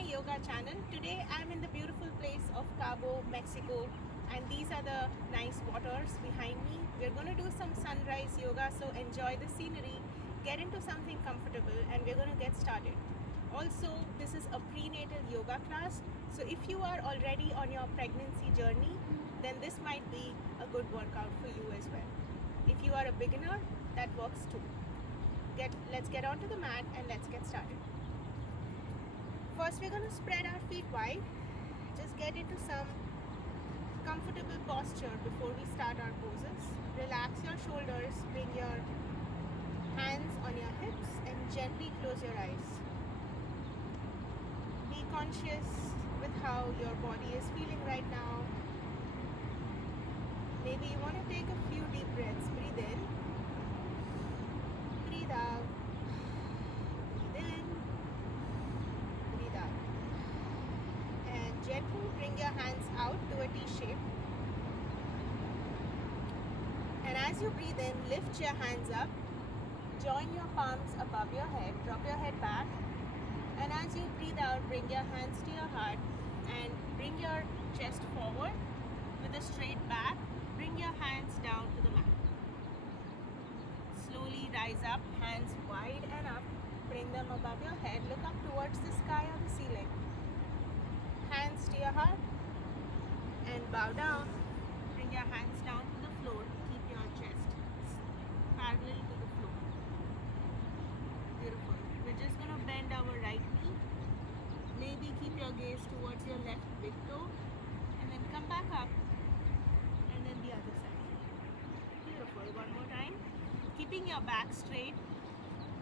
my yoga channel. Today I'm in the beautiful place of Cabo, Mexico, and these are the nice waters behind me. We're going to do some sunrise yoga, so enjoy the scenery, get into something comfortable, and we're going to get started. Also, this is a prenatal yoga class, so if you are already on your pregnancy journey, then this might be a good workout for you as well. If you are a beginner, that works too. Let's get onto the mat and let's get started. First, we're going to spread our feet wide. Just get into some comfortable posture before we start our poses. Relax your shoulders, bring your hands on your hips and gently close your eyes. Be conscious with how your body is feeling right now. Maybe you want to take a few deep breaths. Breathe in, breathe out, breathe in, breathe out. And gently bring your hands out to a T shape. And as you breathe in, lift your hands up. Join your palms above your head. Drop your head back. And as you breathe out, bring your hands to your heart and bring your chest forward with a straight back. Bring your hands down to the mat. Slowly rise up, hands wide and up. Bring them above your head. Look up towards the sky or the ceiling. Hands to your heart and bow down. Bring your hands down to the floor. Keep your chest parallel to the floor. Beautiful. We're just going to bend our right knee. Maybe keep your gaze towards your left big toe and then come back up and then the other side. Beautiful. One more time. Keeping your back straight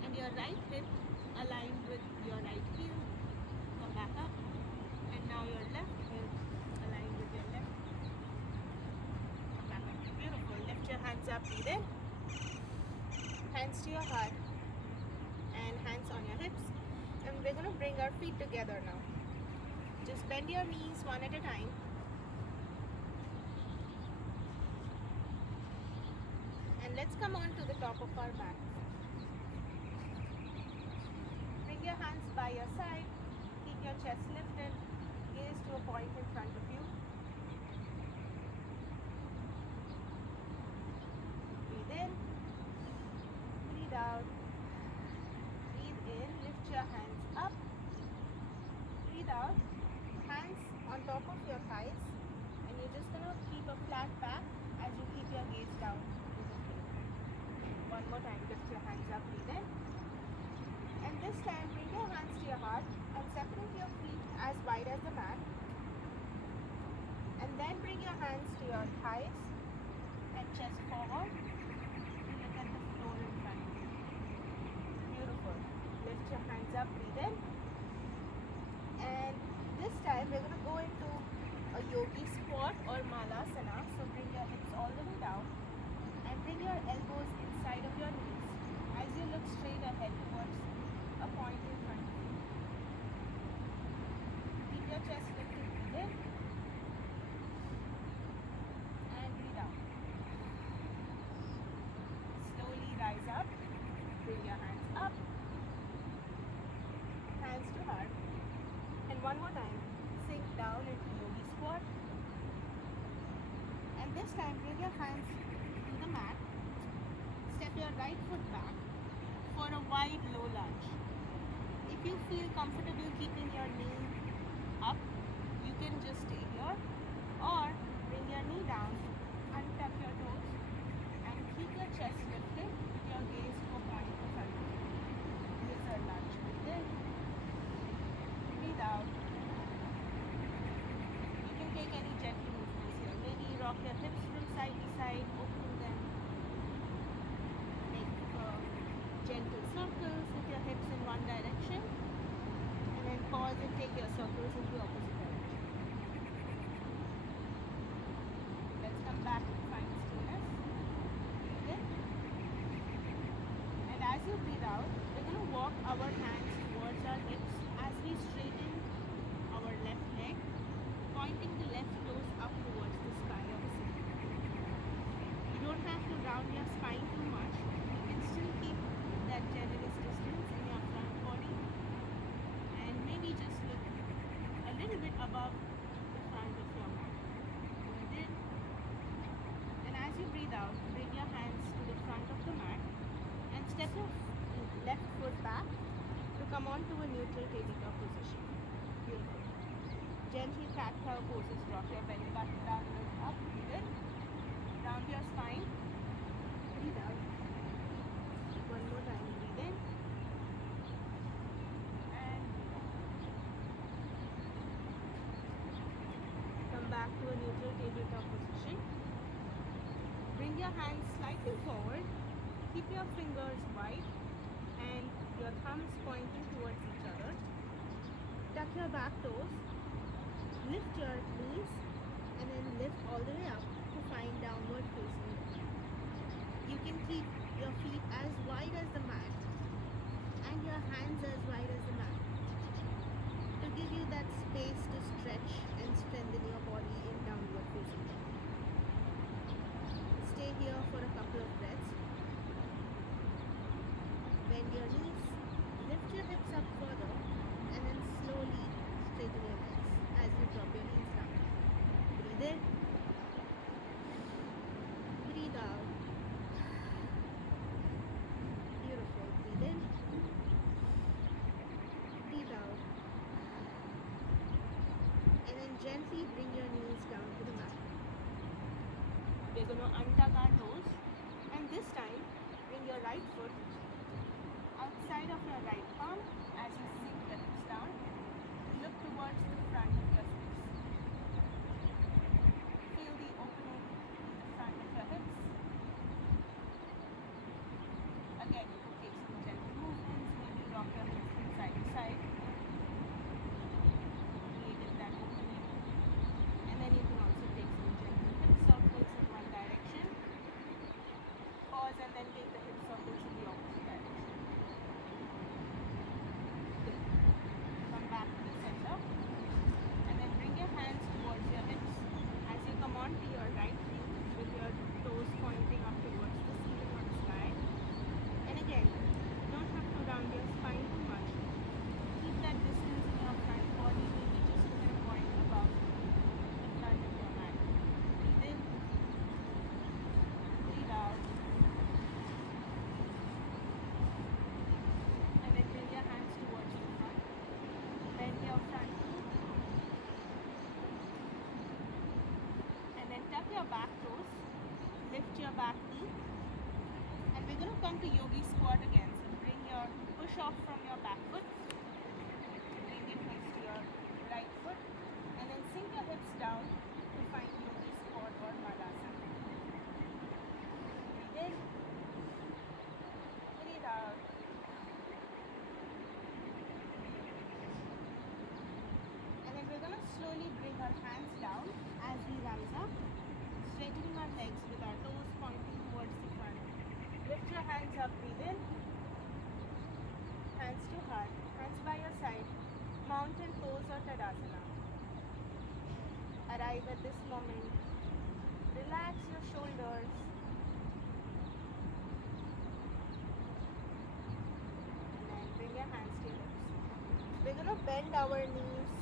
and your right hip aligned with your right heel. Come back up. And now your left hip aligned with your left. Come back up. Beautiful. Lift your hands up. Breathe in. Hands to your heart. And hands on your hips. And we're going to bring our feet together now. Just bend your knees one at a time. And let's come on to the top of our mat. Bring your hands by your side. Keep your chest lifted. Gaze to a point in front of you. Breathe in. Breathe out. Breathe in. Lift your hands up. Breathe out. Hands on top of your thighs. And you're just going to keep a flat back as you keep your gaze down. One more time, lift your hands up, breathe in. And this time, bring your hands to your heart and separate your feet as wide as the mat. And then bring your hands to your thighs and chest forward. Look at the floor in front of you. Beautiful. Lift your hands up, breathe in. And this time, we're going to go into a yogi squat or malasana. So bring your hips all the way down. And bring your elbows inside of your knees as you look straight ahead towards a point in front of you. Keep your chest lifted, breathe in. And breathe out. Slowly rise up. Bring your hands up. Hands to heart. And one more time. Sink down into yogi squat. And this time bring your hands to the mat. Step your right foot back for a wide low lunge. If you feel comfortable keeping your knee up, you can just stay here or bring your knee down, untap your toes and keep your chest lifted with your gaze to a point in front of you. Lizard lunge. Breathe in. Breathe out. You can take any gentle movements here. Maybe rock your hips from side to side, open them. Make gentle circles with your hips in one direction. And then pause and take your circles in the opposite direction. Let's come back and find stillness. Breathe in. And as you breathe out, we're going to walk our hands towards our hips as we straighten our left leg, pointing the left toes up towards the sky or the ceiling. You don't have to round your spine too much. You can still keep that generous distance in your front body and maybe just look come on to a neutral tabletop position. Beautiful. Gently cat-cow poses. Drop your belly button down, look up, breathe in. Round your spine. Breathe out. One more time, breathe in. And breathe out. Come back to a neutral tabletop position. Bring your hands slightly forward. Keep your fingers wide and your thumbs pointing towards each other. Tuck your back toes. Lift your knees and then lift all the way up to find downward facing dog. You can keep your feet as wide as the mat and your hands as wide as the mat to give you that space to stretch and strengthen your body in downward facing dog. Stay here for a couple of breaths. Bend your knees, lift your hips up further and then slowly straighten your legs as you drop your knees down. Breathe in. Breathe out. Beautiful. Breathe in. Breathe out. And then gently bring your knees down to the mat. We're going to untuck our toes. And this time, bring your right foot outside of your right palm as you sink your hips down. Look towards the front of your space. Feel the opening in the front of your hips. Again, you can take some gentle movements, maybe rock your hips from side to side. Creating that opening. And then you can also take some gentle hip circles in one direction. Pause and then take the hip circles in the opposite direction. Good. Come back to the center. And then bring your hands towards your hips as you come on to your right knee with your toes pointing up towards the ceiling or the sky. And again, you don't have to round your spine too much. Keep that distance in your front body, maybe just look at a point above the front of your mat. Breathe in. Breathe out. And then bring your hands towards the front. Bend your front knee. And then tuck your back toes. Lift your back knee. And we're going to come to yogi squat again. So bring your push off from your back foot. Bring it next to your right foot. And then sink your hips down to find yogi squat or malasana. Breathe in. Breathe out. And then we're going to slowly bring our hands down as we rise up, straightening our legs with our toes pointing towards the front. Lift your hands up, breathe in. Hands to heart, hands by your side, mountain pose or Tadasana. Arrive at this moment. Relax your shoulders. And then bring your hands to your hips. We're going to bend our knees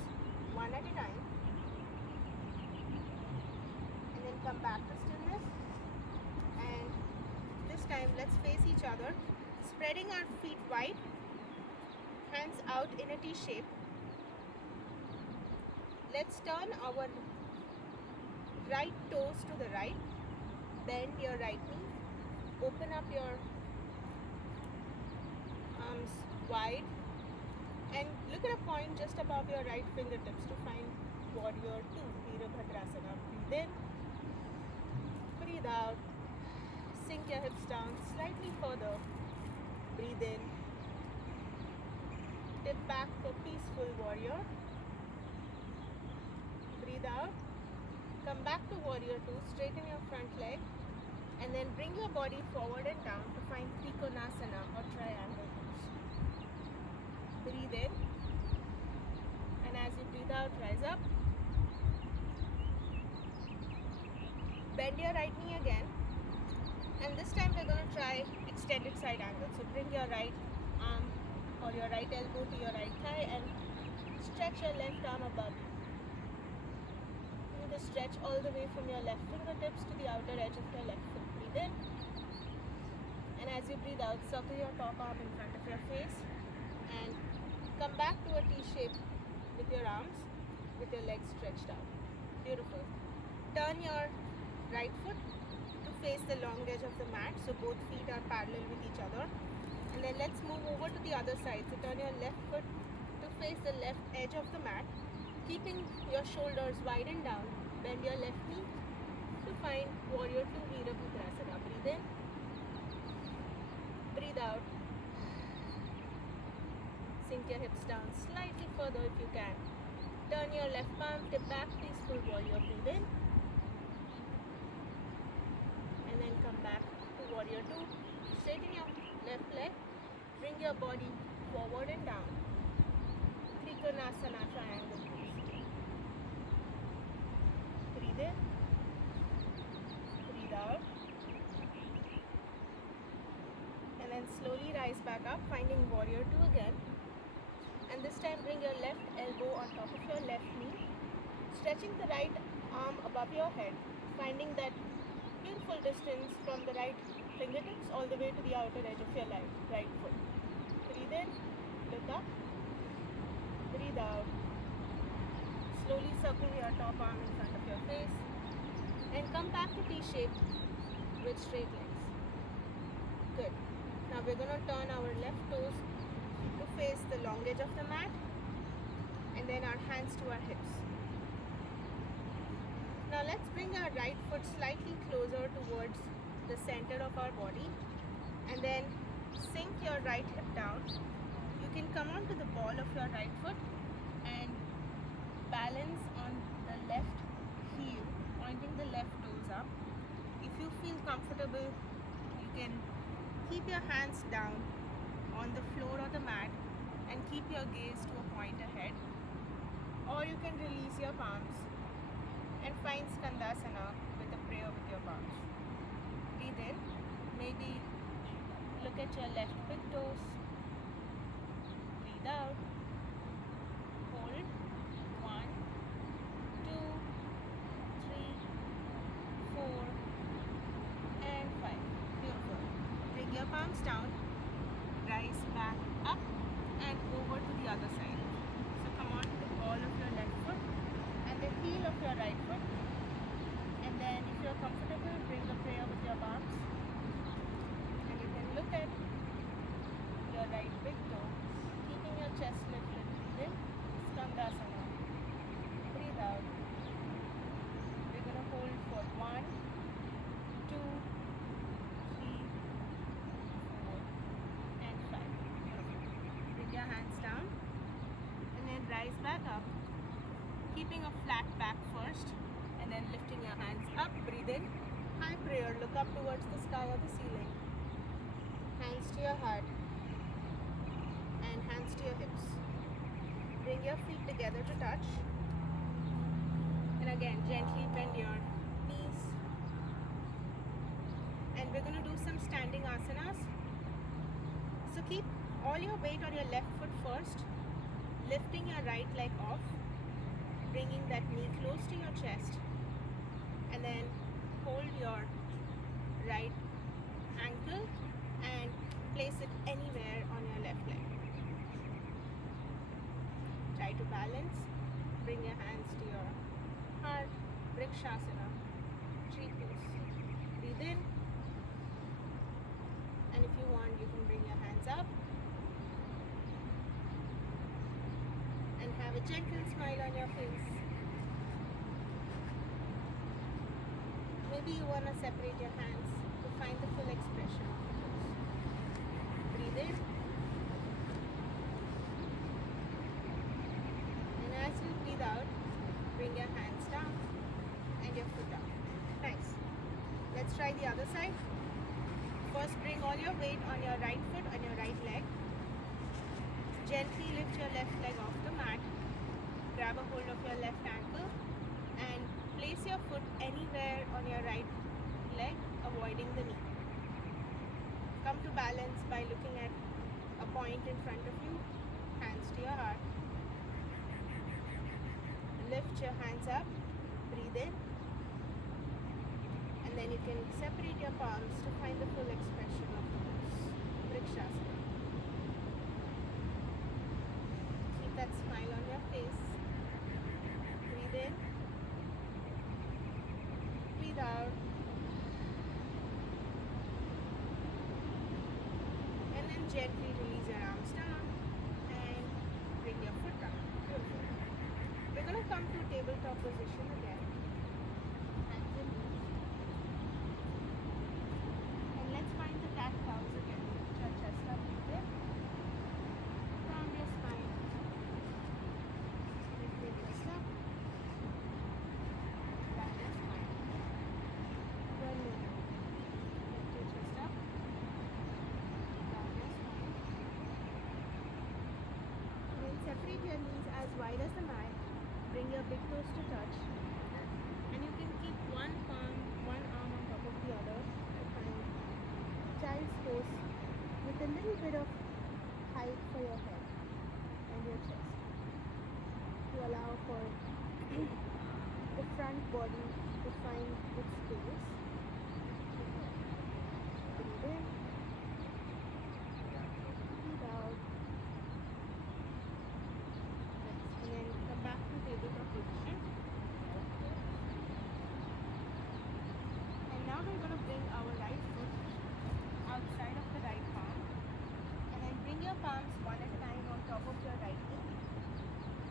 one at a time. And then come back to stillness. And this time, let's face each other. Spreading our feet wide. Hands out in a T shape. Let's turn our right toes to the right. Bend your right knee. Open up your arms wide. And look at a point just above your right fingertips to find Warrior 2, Virabhadrasana. Breathe in. Breathe out. Sink your hips down slightly further. Breathe in. Tip back for peaceful warrior. Breathe out. Come back to warrior 2. Straighten your front leg. And then bring your body forward and down to find Trikonasana or triangle pose. Breathe in. And as you breathe out, rise up. Bend your right knee again. And this time we're going to try extended side angle. So bring your right arm or your right elbow to your right thigh and stretch your left arm above. Feel the stretch all the way from your left fingertips to the outer edge of your left foot. Breathe in. And as you breathe out, circle your top arm in front of your face and Come back to a T shape with your arms, with your legs stretched out. Beautiful. Turn your right foot to face the long edge of the mat, so both feet are parallel with each other. And then let's move over to the other side. So turn your left foot to face the left edge of the mat, keeping your shoulders widen down. Bend your left knee to find Warrior 2 Virabhadrasana. Breathe in, breathe out. Sink your hips down slightly further if you can. Turn your left palm, tip back, peaceful warrior. Breathe in. And then come back to Warrior 2. Straighten your left leg. Bring your body forward and down. Trikonasana triangle pose. Breathe in. Breathe out. And then slowly rise back up, finding Warrior 2 again. And this time bring your left elbow on top of your left knee, stretching the right arm above your head, finding that beautiful distance from the right fingertips all the way to the outer edge of your right foot. Breathe in, look up, breathe out. Slowly circle your top arm in front of your face and come back to T shape with straight legs. Good. Now we're going to turn our left toes to face the long edge of the mat, and then our hands to our hips. Now let's bring our right foot slightly closer towards the center of our body, and then sink your right hip down. You can come onto the ball of your right foot and balance on the left heel, pointing the left toes up. If you feel comfortable, you can keep your hands down on the floor or the mat and keep your gaze to a point ahead, or you can release your palms and find Skandasana with a prayer with your palms. Breathe in, maybe look at your left big toes. Breathe out, hold, 1, 2, 3, 4 and 5. Beautiful. Bring your palms down. Rise back up and over to the other side. So come on to the ball of your left foot and the heel of your right foot. And then if you're comfortable, bring the prayer with your palms. And you can look at your right big toe, keeping your chest lifted. Breathe in, Skandasana. Breathe out. We're going to hold for 1, 2, 3, 4 and 5. Bring your hands down and then rise back up, keeping a flat back first and then lifting your hands up. Breathe in, high prayer, look up towards the sky or the ceiling. Hands to your heart and hands to your hips. Bring your feet together to touch, and again gently bend your knees. And we're going to do some standing asanas. So keep all your weight on your left foot first, lifting your right leg off, bringing that knee close to your chest, and then hold your right ankle and place it anywhere on your left leg. Try to balance. Bring your hands to your heart, Vrikshasana, tree pose. Breathe in, and if you want, you can bring your hands up and have a gentle smile on your face. Maybe you want to separate your hands to find the full expression of the pose. Breathe in, and as you breathe out, bring your hands down and your foot up. Nice. Let's try the other side. First, bring all your weight on your right foot and your right leg. Gently lift your left leg off the mat. Grab a hold of your left ankle and place your foot anywhere on your right leg, avoiding the knee. Come to balance by looking at a point in front of you. Hands to your heart. Lift your hands up. Breathe in. And then you can separate your palms to find the full expression of the pose. Vrikshasana. face. Breathe in. Breathe out. And then gently release your arms down and bring your foot down. Beautiful. We're going to come to tabletop position again. Hands and knees. And let's find the cat cows again. Lift your chest up. Breathe in. Round your spine. Lift your chest up. Round your spine. One more. Lift your chest up. Round your spine. And then separate your knees as wide as the mat. Bring your big toes to touch. And you can keep one arm on top of the other to find child's pose with a little bit of height for your head and your chest to allow for the front body to find its space. Breathe in, breathe out. And then come back to tabletop position. And now we're going to bring our right foot outside of the right palm. And then bring your palms one at a time on top of your right knee.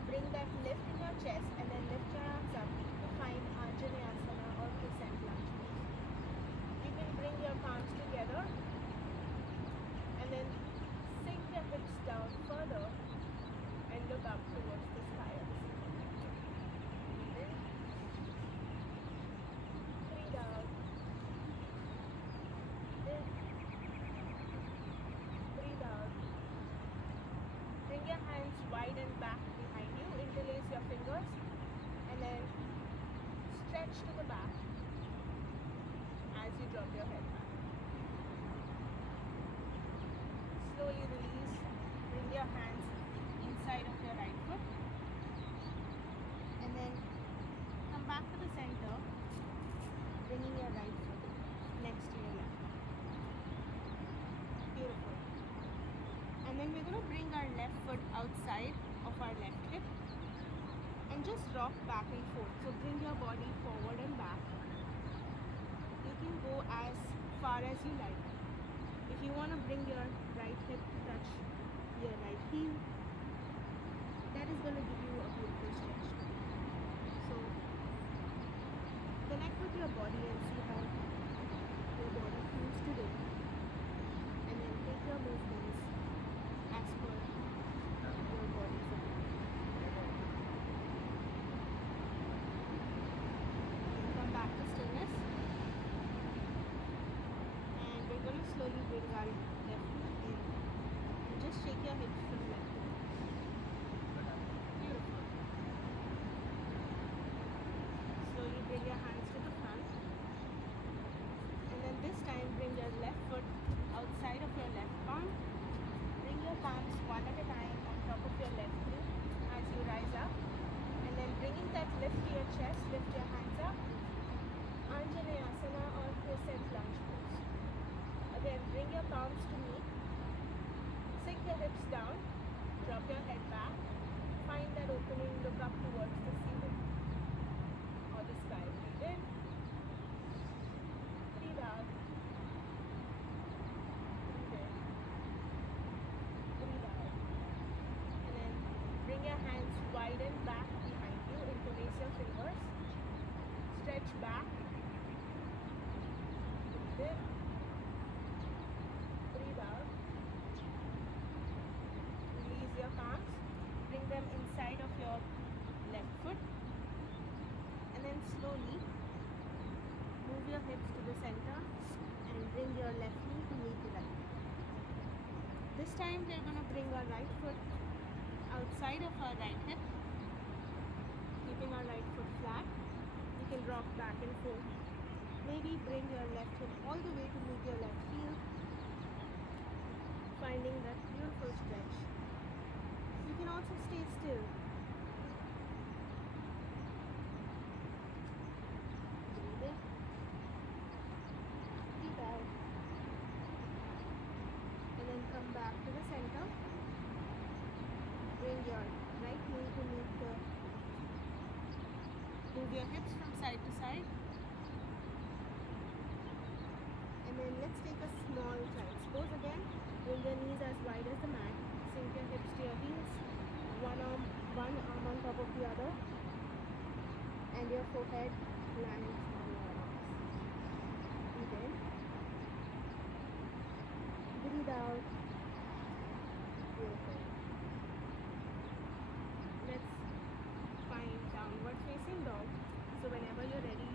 Bring that lift in your chest and then lift your arms up to find Janani or crescent lunge pose. You can bring your palms together and then sink your hips down further and look up towards the sky or the ceiling. Breathe in. Breathe out. In. Breathe out. Bring your hands wide and back behind you. Interlace your fingers and then stretch to the back as you drop your head back. Slowly release. Bring your hands inside of your right foot and then come back to the center, bringing your right foot next to your left. Beautiful. And then we're going to bring our left foot outside of our left hip and just rock back and forth. So bring your body forward and back. You can go as far as you like. If you want to bring your right hip to touch your right heel, that is going to give you a beautiful stretch. So connect with your body and see how your body feels today. And then take your movements as per your body's ability. Then come back to stillness. And we're going to slowly bring our left knee in. And just shake your hips from left to right. Beautiful. Slowly bring your hands to the front. And then this time bring your left foot outside of your left palm. Bring your palms one at a time on top of your left knee as you rise up. And then bringing that lift to your chest, lift your hands up. Janani or crescent lunge pose. Again, bring your palms to meet. Sink your hips down. Drop your head back. Find that opening, look up towards the ceiling or the sky. Breathe in. Breathe out. Breathe in. Breathe out. And then bring your hands wide and back behind you. Interlace your fingers. Stretch back. Breathe in. Breathe out. Release your palms. Bring them inside of your left foot. And then slowly move your hips to the center and bring your left knee to meet the right. This time we're going to bring our right foot outside of our right hip, keeping our right foot flat. You can rock back and forth. Maybe bring your left hip all the way to meet your left heel, finding that beautiful stretch. You can also stay still. Breathe in. Breathe out. And then come back to the center. Bring your right knee to meet Move your hips from side to side. And then let's take a small child's pose again. Bring your knees as wide as the mat. Sink your hips to your heels. One arm on top of the other. And your forehead lands on your arms. Breathe in. Breathe out. Beautiful. Let's find downward facing dog. So whenever you're ready,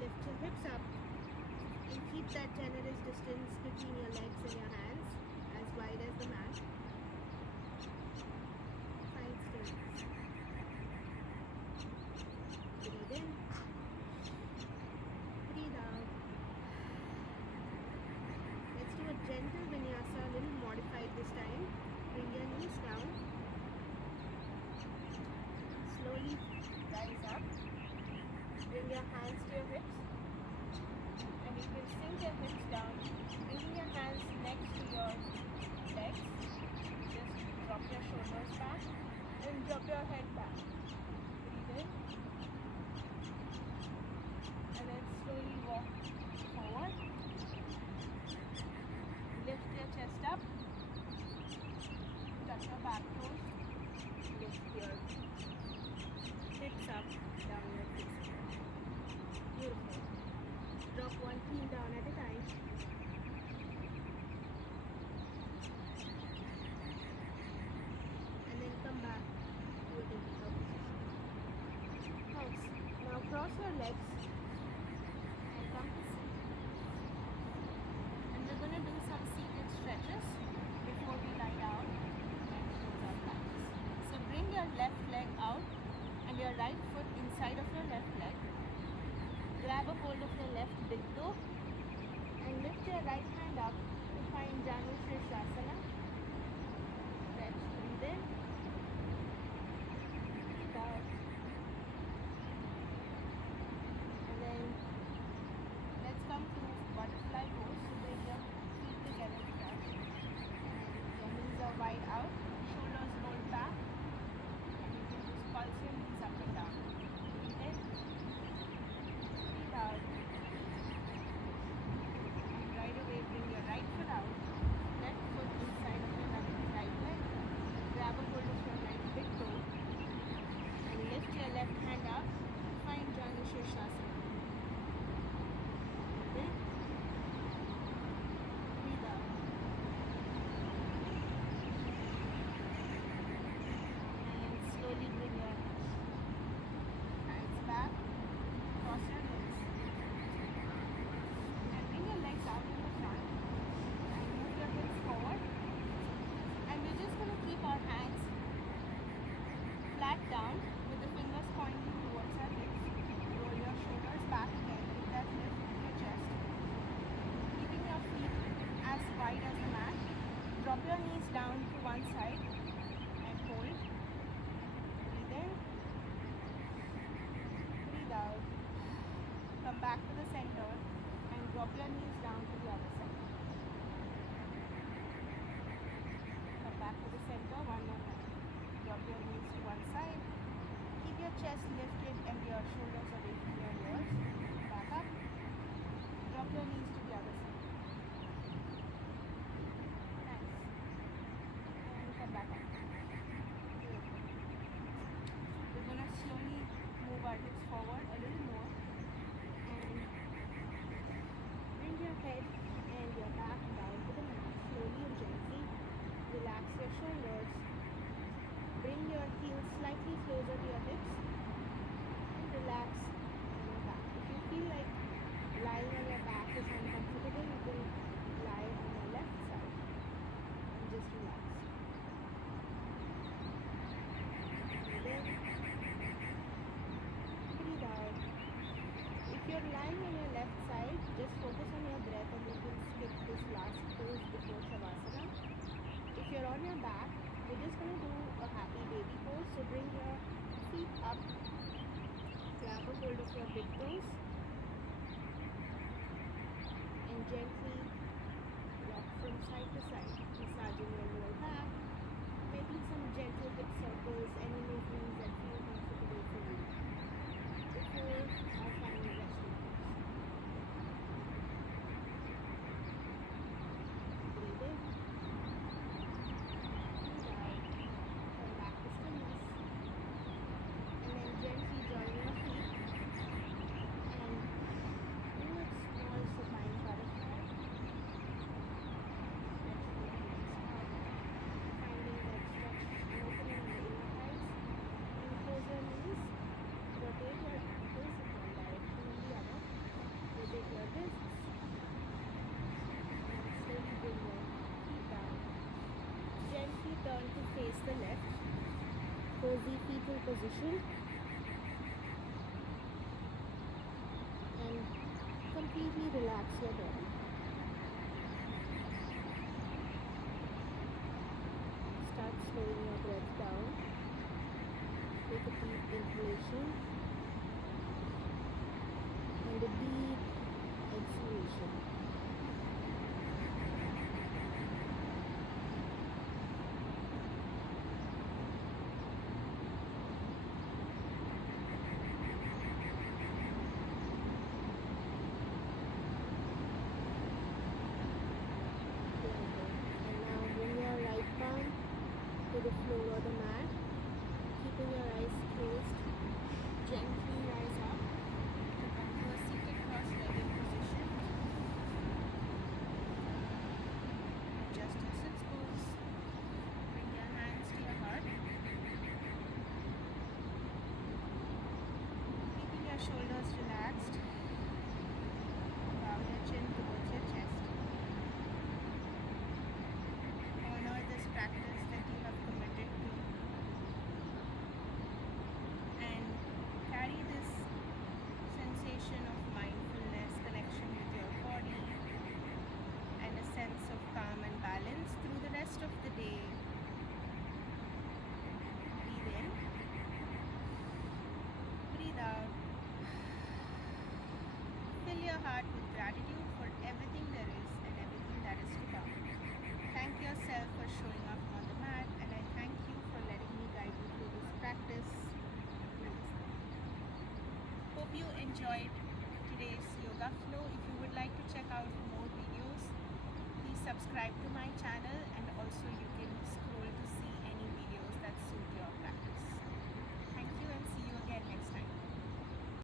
lift your hips up and keep that generous distance between your legs and your hands as wide as the mat. Find stillness. Breathe in. Breathe out. Let's do a gentle vinyasa, a little modified this time. Bring your knees down. Slowly rise up. Bring your hands to your hips. And you can sink your hips down. Bringing your hands next to your legs. Just drop your shoulders back and drop your head back. Breathe in. And then slowly walk forward. Lift your chest up. Touch your back toes. Lift your hips up, down your face. Beautiful. Drop one heel down at a time. And then come back to a difficult position. Nice. Now cross your legs and come to seat. And we're going to do some seated stretches before we lie down and close our practice. So bring your left leg out and your right foot inside of your left leg. Grab a hold of your left big toe and lift your right hand up to find Janani. Stretch, breathe in, breathe out. And then let's come to butterfly pose. So bring your feet together to touch. And your knees are wide out, shoulders rolled back. And you can just pulse your knees up and down. Breathe in. Out. And right away bring your right foot out, left foot inside of your right leg, grab a hold of your right big toe and lift your left hand up, find Janani. Breathe in, breathe out. And slowly bring your hands back, cross your legs. Legs out in the front and move your hips forward, and we're just going to keep our hands flat down with the fingers pointing towards our hips. Roll your shoulders back again with that lift in your chest, keeping your feet as wide as the mat. Drop your knees down to one side and hold. Breathe in, breathe out. Come back to the center and drop your knees down to the other side. Come back to the center, one more time. Drop your knees to one side. Keep your chest lifted and your shoulders away from your ears. Back up. Drop your knees to the other side. Nice. And come back up. Beautiful. We're going to slowly move our hips forward a little more. Bring your head and your back down to the mat. Slowly and gently relax your shoulders. Bring your heels slightly closer to your hips and relax on your back. If you feel like lying on your back is uncomfortable, you can lie on your left side and just relax. Breathe in, breathe out. If you're lying on your left side, just focus on your breath and you can skip this last pose before Shavasana. If you're on your back, we're just going to do a happy baby pose. So bring your feet up, grab a hold of your big toes and gently rock from side to side, massaging your lower back, making some gentle hip circles, any movements that feel comfortable for you. cozy fetal position and completely relax your body. Start slowing your breath down. Take a deep inhalation and a deep exhalation. To the floor or the mat, keeping your eyes closed. Gently rise up to come to a seated cross-legged position. Just as it goes, bring your hands to your heart, keeping your shoulders relaxed. Bow your chin towards your chest. Honor this practice that you have committed to, and carry this sensation of mindfulness, connection with your body, and a sense of calm and balance through the rest of the day. Breathe in, breathe out. Fill your heart with gratitude for everything there is and everything that is to come. Thank yourself for showing up on the mat, and I thank you for letting me guide you through this practice. Hope you enjoyed today's yoga flow. If you would like to check out more videos, please subscribe to my channel, and also you can scroll